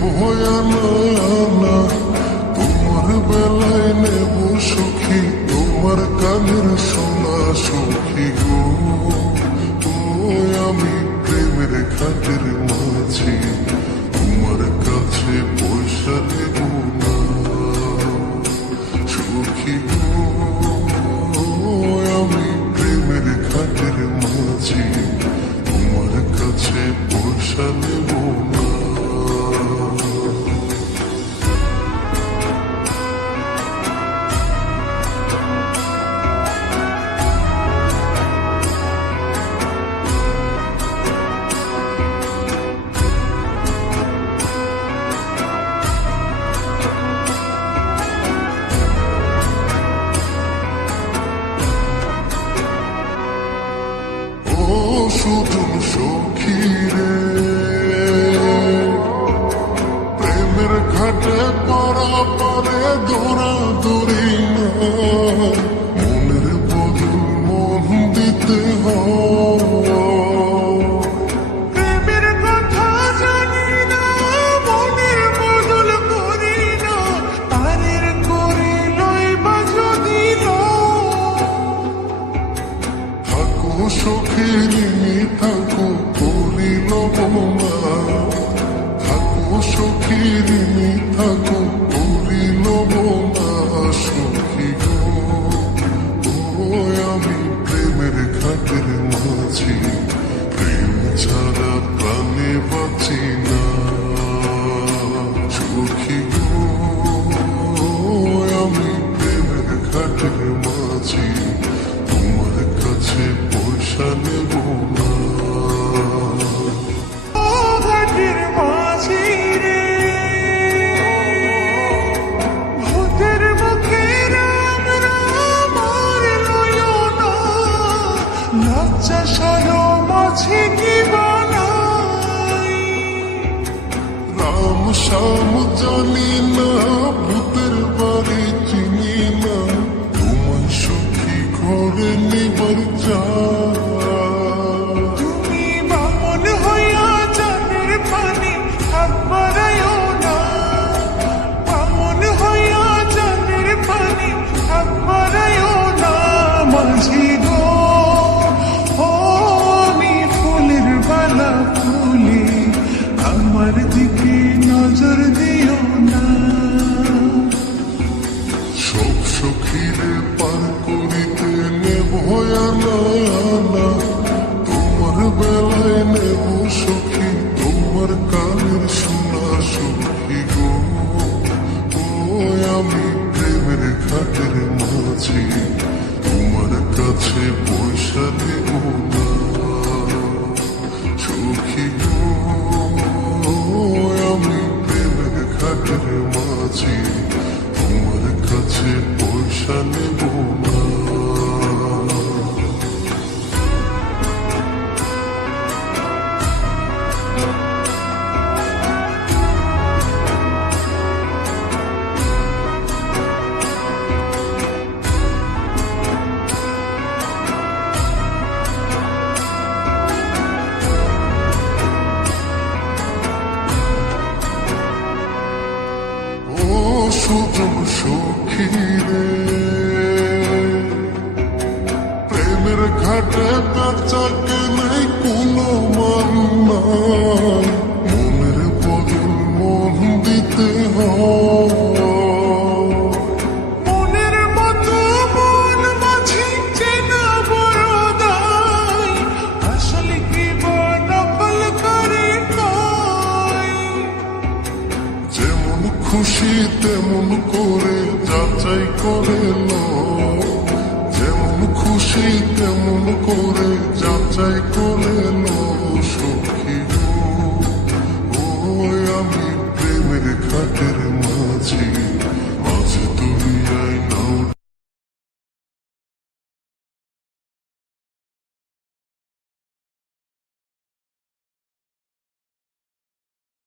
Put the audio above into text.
ভয়ানা তোমার বেলায় নেব সখী, তোমার কানের সোনা সখী গো। আমি প্রেমের খাটের মাঝি, তোমার কাছে পয়সা দেব না সখী গো। আমি প্রেমের খাটের মাঝি, তোমার কাছে পয়সা দেব না। সুজন সখী রে, প্রেমের ঘাটে পড়া পরে দৌড়াদৌড়ি না, মনের বদল মন দিতে হয়। প্রেমের কথা জানি না, মনের বদল করি না, পারের করে লইবা যদি থাকো সখীর থাকো করিল না, থাকো সখীর থাকো করিল না সখী গো। আমি প্রেমের ঘাটের মাঝি, প্রেম ছাড়া প্রাণে বাঁচি না সখী গো। আমি প্রেমের ঘাটের মাঝি, তোমার কাছে পয়সা নেব না। ঘাটের মাঝি রে, ভূতের মুখে রাম রাম আর লইও না, লজ্জা শরম আছে কি বানাই। রাম শ্যাম জানি না, ভূতের বাড়ি চিনি না, তোমার সখী ঘরে নিবার যা। তুমি বামন হইয়া চাঁদের পানি হাত বাড়াইও না, বামন হইয়া চাঁদের পানি হাত বাড়াইও না। মাঝি গো, ও আমি ফুলের বালা ফুলে, আমার দিকে নজর দিও না। সব সখীরে পার করিতে নেব না, তোমার বেলায় নেব সখী, তোমার কানের সোনা সখী গো। আমি প্রেমের ঘাটের মাঝি, তোমার কাছে পয়সা দেব না সখী গো। আমি প্রেমের ঘাটের মাঝি, তোমার কাছে পয়সা নেব না। সুজন সখী রে, প্রেমের ঘাটে বেচাকে নাই কোনো মান নাই, মনের বদল মন দিতে হয়। মনের মতো মন মাঝি চেনা বড় দায়, আসলে কি নকল করে কয়। যেমন খুশি তেমন করে যাচাই করে লো, যেমন খুশি তেমন করে যাচাই করে লো সখী গো। আমি প্রেমের ঘাটের মাঝি,